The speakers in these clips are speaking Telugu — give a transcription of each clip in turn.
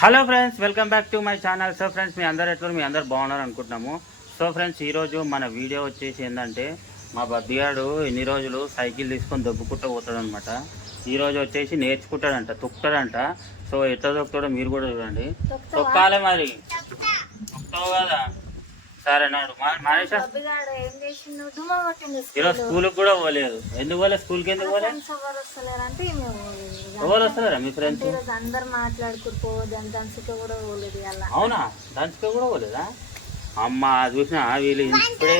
Hello friends welcome back to my channel. So friends మీ అందరు ఎట్లా మీ అందరు బాగున్నారు అనుకుంటున్నాము. సో ఫ్రెండ్స్ ఈరోజు మన వీడియో వచ్చేసి ఏంటంటే మా బబ్బిగాడు ఎన్ని రోజులు సైకిల్ తీసుకొని దొబ్బుకుంటూ పోతాడు అనమాట ఈరోజు వచ్చేసి నేర్చుకుంటాడంట తొక్కుతాడంట. సో ఎట్లా తొక్కుతాడో మీరు కూడా చూడండి. తొక్కాలే మరి. తొక్కుతావు కదా. సరే నాడు మా- మానేషా అబ్బిగాడు ఏం చేసిండు? డుమ్మ కొట్టిండు ఈరోజు స్కూల్కి కూడా పోలేదు. ఎందుకు పోలేదు స్కూల్కి ఎందుకు పోలేదు ఎవరు. ఎవరు వస్తున్నారా మీ ఫ్రెండ్స్? అందరు దంచుతో కూడా పోలేదు అవునా? దంచుకో కూడా పోలేదా? అమ్మ చూసినా వీళ్ళు ఇప్పుడే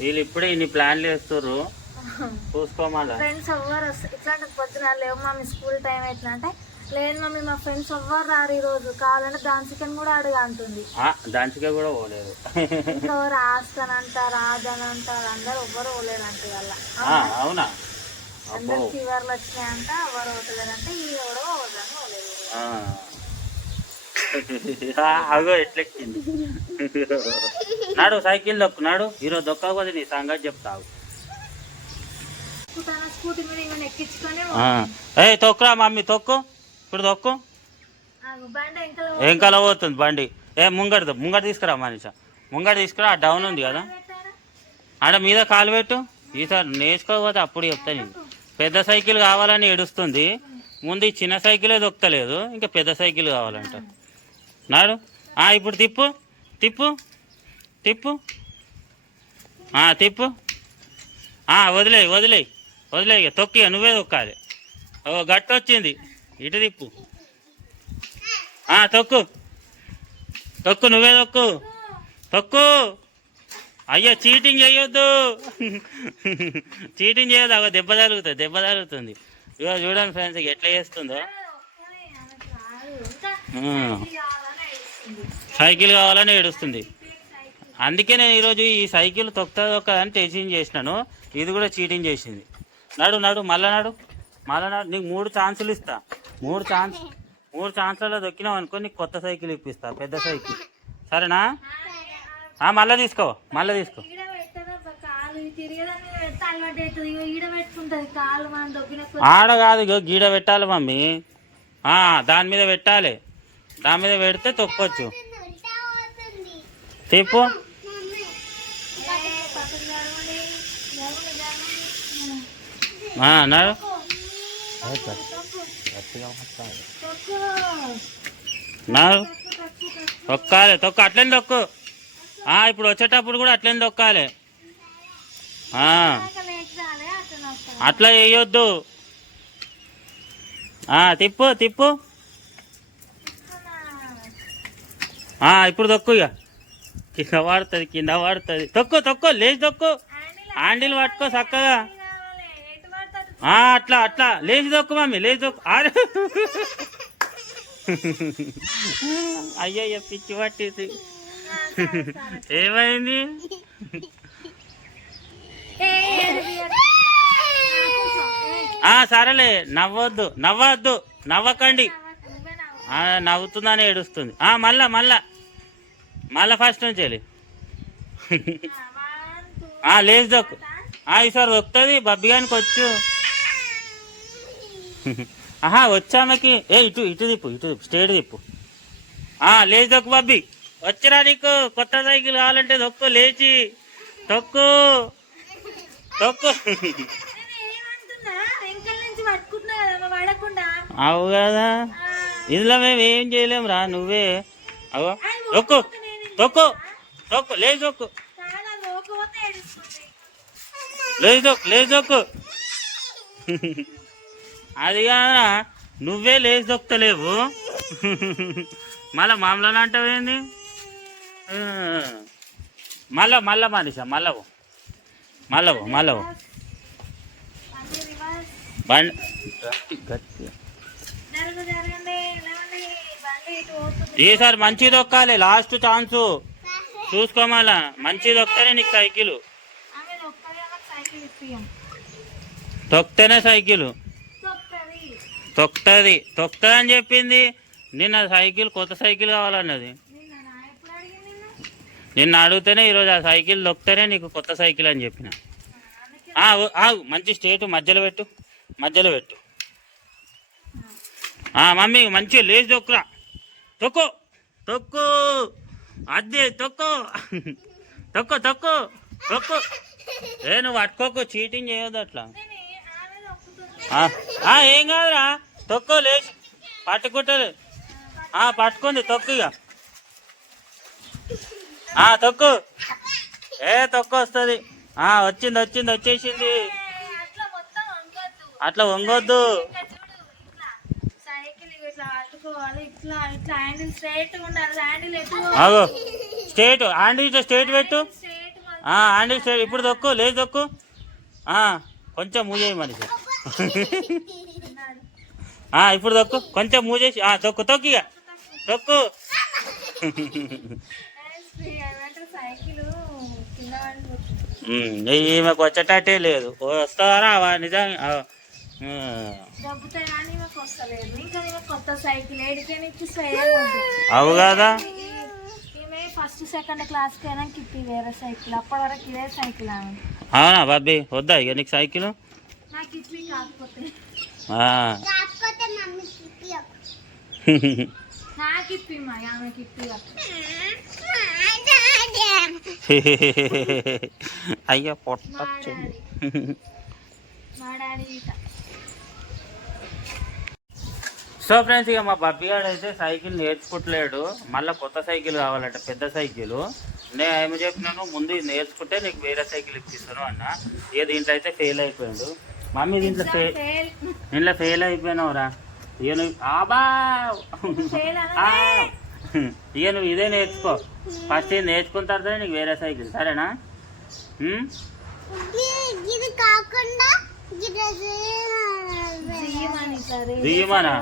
వీళ్ళు ఇప్పుడే ఇన్ని ప్లాన్లు వేస్తుర్రు. చూసుకోమాల ఫ్రెండ్స్ వస్తారు ఇట్లాంటి పొద్దున లేవు మమ్మీ స్కూల్ టైం అవుతుంది అంటే లేదు మమ్మీ మా ఫ్రెండ్స్ ఎవ్వరు రారు ఈ రోజు. కావాలంటే దాన్సికన్ కూడా అడుగు అంటుంది. దంచుక కూడా పోలేదు. ఇంకా రాస్తానంటారు రాదనంటారు అందరు ఎవ్వరు పోలేరంట వల్ల ఆ, అవునా? అందరు ఫీవర్లు వచ్చినాయంట ఎవరు పోతలేరంటే ఈ ఎవడో పోలేదు. అగో ఎట్లెక్కింది. నాడు సైకిల్ దొక్కు నాడు. ఈరోజు దొక్కకపోతే నీ సంగతి చెప్తావు. తన స్కూటీ మీద ఈమెను ఎక్కించుకొని ఏ తొక్కురా మమ్మీ తొక్కు. ఇప్పుడు తొక్కు. ఏం కల పోతుంది బండి? ఏ ముంగడు ముంగడు తీసుకురా మనిషి ముంగడు తీసుకురా డౌన్ ఉంది కదా. ఆడ మీద కాలు పెట్టు. ఈసారి నేర్చుకోకపోతే అప్పుడు చెప్తా నేను. పెద్ద సైకిల్ కావాలని ఏడుస్తుంది. ముందు ఈ చిన్న సైకిలే దొక్కలేదు ఇంకా పెద్ద సైకిల్ కావాలంట. నాడు? ఆ, ఇప్పుడు తిప్పు. తిప్పు. తిప్పు. ఆ, తిప్పు. ఆ, వదిలేయి వదిలేయి. వదిలేయి ఇక. తొక్కి నువ్వే తొక్కాలి. ఓ గట్టు వచ్చింది ఇటు తిప్పు. తొక్కు. తొక్కు నువ్వే తొక్కు. తొక్కు. అయ్యో చీటింగ్ చేయొద్దు. చీటింగ్ చేయొద్దు అగో దెబ్బ తగులుతుంది దెబ్బ తగులుతుంది. ఇగో చూడండి ఫ్రెండ్స్ ఇక ఎట్లా చేస్తుందో. సైకిల్ కావాలని ఏడుస్తుంది. అందుకే నేను ఈరోజు ఈ సైకిల్ తొక్కుతా తొక్కదని టెన్షన్ చేసినాను. ఇది కూడా చీటింగ్ చేసింది. నడు నడు మళ్ళా నడు. మళ్ళా నడు. నీకు మూడు ఛాన్సులు ఇస్తా. మూడు ఛాన్స్ మూడు ఛాన్సులలో దొక్కినావు అనుకో నీకు కొత్త సైకిల్ ఇప్పిస్తా పెద్ద సైకిల్. సరేనా? ఆ, మళ్ళా తీసుకో మళ్ళా తీసుకో. ఆడ కాదు ఇగో గీడ పెట్టాలి మమ్మీ. ఆ, దాని మీద పెట్టాలి. దాని మీద పెడితే తొక్కొచ్చు. తిప్పు. ఆ, తొక్కాలి తొక్కు అట్లనే తొక్కు. ఆ, ఇప్పుడు వచ్చేటప్పుడు కూడా అట్లనే తొక్కాలి. అట్లా వేయొద్దు తిప్పు తిప్పు. ఇప్పుడు తొక్కు ఇక. కింద వాడుతుంది కింద వాడుతుంది. తొక్కు తొక్కు లేచి తొక్కు. హ్యాండిల్ పట్టుకో చక్కగా. అట్లా అట్లా. లేచి దొక్కు మమ్మీ లేచి దొక్కు ఆరు. అయ్యయ్య పిచ్చి పట్టేసి ఏమైంది? సరేలే. నవ్వద్దు నవ్వద్దు. నవ్వకండి. నవ్వుతుందని ఏడుస్తుంది. ఆ మళ్ళా మళ్ళా. మళ్ళా ఫస్ట్ నుంచి వెళ్ళి. లేచి దొక్కు ఈసారి దొక్కుతుంది బబ్బిగానికి వచ్చు. ఆహా వచ్చామకి. ఏ ఇటు ఇటు తిప్పు ఇటు తిప్పు స్టేట్ తిప్పు. ఆ లేచి దొక్కు బబ్బి. వచ్చిరా నీకు కొత్త సైకిల్ కావాలంటే దొక్కు లేచి. తొక్కు. తొక్కు. అవు కదా. ఇందులో మేము ఏం చేయలేం రా నువ్వే. అవో తొక్కు. తొక్కు. తొక్కు లేచి తొక్కు. లేచి తొక్కు లేచి తొక్కు. అది కాదురా నువ్వే లేచి తొక్కుతలేవు మళ్ళా మామూలు అంటావేంది ఆ. మళ్ళా మళ్ళా మనిషా మళ్ళవు మళ్ళవు మళ్ళవు బండి. ఈసారి మంచి దొక్కాలి లాస్ట్ ఛాన్సు. చూసుకోమాలా మంచి దొక్కనే నీకు సైకిల్. ఒక్కరి సైకిల్. తొక్కుతుంది. తొక్కుతుంది అని చెప్పింది. నిన్న సైకిల్ కొత్త సైకిల్ కావాలన్నది. నిన్న అడిగితేనే ఈరోజు ఆ సైకిల్ దొక్కితేనే నీకు కొత్త సైకిల్ అని చెప్పిన. ఆగు. మంచి స్టేట్ మధ్యలో పెట్టు. మధ్యలో పెట్టు. మమ్మీ మంచిగా లేచి దొక్కురా తొక్కు. తొక్కు. అద్దె తొక్కు. తొక్కు తొక్కు. తొక్కు. ఏ నువ్వు పట్టుకోకు. చీటింగ్ చేయొద్దు అట్లా. ఏం కాదురా. తొక్కు లేచి పట్టుకుంటారు ఆ, పట్టుకుంది తొక్కు ఇక ఆ, తొక్కు. ఏ తొక్కు వస్తుంది? ఆ, వచ్చింది వచ్చింది వచ్చేసింది. అట్లా వంగొద్దు. అట్లా హ్యాండిల్ స్టేట్ స్టేట్ పెట్టు. స్ట్రైట్ ఆ, స్టేట్ ఇప్పుడు తొక్కు లేదు తొక్కు. కొంచెం మూజేయి మనిషి. ఇప్పుడు తొక్కు. కొంచెం మూజేసి ఆ, తొక్కు తొక్కు ఇక. తొక్కు. ఈమెకు వచ్చేటట్టే లేదు. వస్తారా అవా నిజంగా అవు కదా? ఈమె ఫస్ట్ సెకండ్ క్లాస్కి అయినా ఇప్పి వేరే సైకిల్ అప్పటి వరకు ఇదే సైకిల్ ఆమె అవునా బాబీ వద్దా ఇక నీకు సైకిల్? నాకు ఇప్పి కాకపోతే. అయ్యా అయ్యో పొట్టచ్చు సో ఫ్రెండ్స్ ఇక మా బబ్బిగాడు అయితే సైకిల్ నేర్చుకుంటలేడు మళ్ళీ కొత్త సైకిల్ కావాలంట పెద్ద సైకిల్. నేను ఏమి చెప్పినాను? ముందు నేర్చుకుంటే నీకు వేరే సైకిల్ ఇప్పిస్తాను అన్న. ఏ దీంట్లో అయితే ఫెయిల్ అయిపోయాడు. మమ్మీ దీంట్లో ఫెయిల్ ఫెయిల్ దీంట్లో ఫెయిల్ అయిపోయినావురా. ఇక నువ్వు ఆబా. ఇక నువ్వు ఇదే నేర్చుకో. ఫస్ట్ ఇది నేర్చుకున్న తర్వాత నీకు వేరే సైకిల్. సరేనా? దియ్యమనా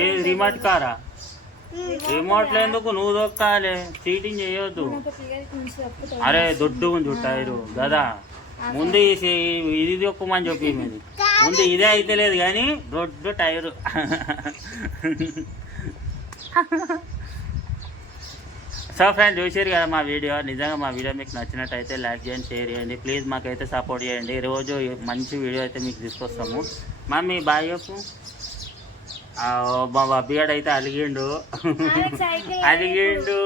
ఏ రిమోట్ కారా? రిమోట్లో ఎందుకు? నువ్వు దొక్కాలి. చీటింగ్ చేయొద్దు. అరే దొడ్డు ఉంది టైరు. కదా ముందు ఇది దొక్కమని చెప్పి మీది ముందు ఇదే అయితే లేదు కానీ దొడ్డు టైరు. సో ఫ్రెండ్ చూసారు కదా మా వీడియో. నిజంగా మా వీడియో మీకు నచ్చినట్టయితే లైక్ చేయండి షేర్ చేయండి. ప్లీజ్ మాకైతే సపోర్ట్ చేయండి. రోజు మంచి వీడియో అయితే మీకు తీసుకొస్తాము. మమ్మీ బాయ్ చెప్పు. మా బబ్బిగాడు అయితే అలిగిండు. అలిగిండు.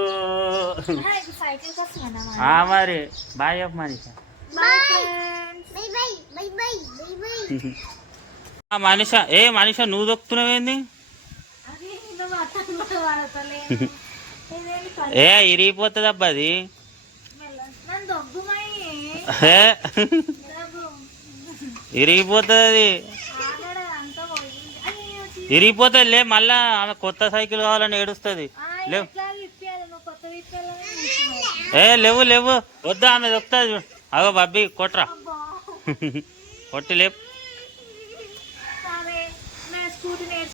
మరి. బాయ్ చెప్పు మనిషి. మనిష ఏ మనిష నువ్వు దొక్కుతున్నావేంది ఏ ఇరిగిపోతుంది అబ్బా అది. ఇరిగిపోతుంది అది ఇరిగిపోతుంది లే మళ్ళా ఆమె కొత్త సైకిల్ కావాలని ఏడుస్తుంది. లేవు. ఏ లేవు లేవు. వద్దా ఆమె దొక్కుతుంది అగో బబ్బి కొట్రా. కొట్టి లేపు.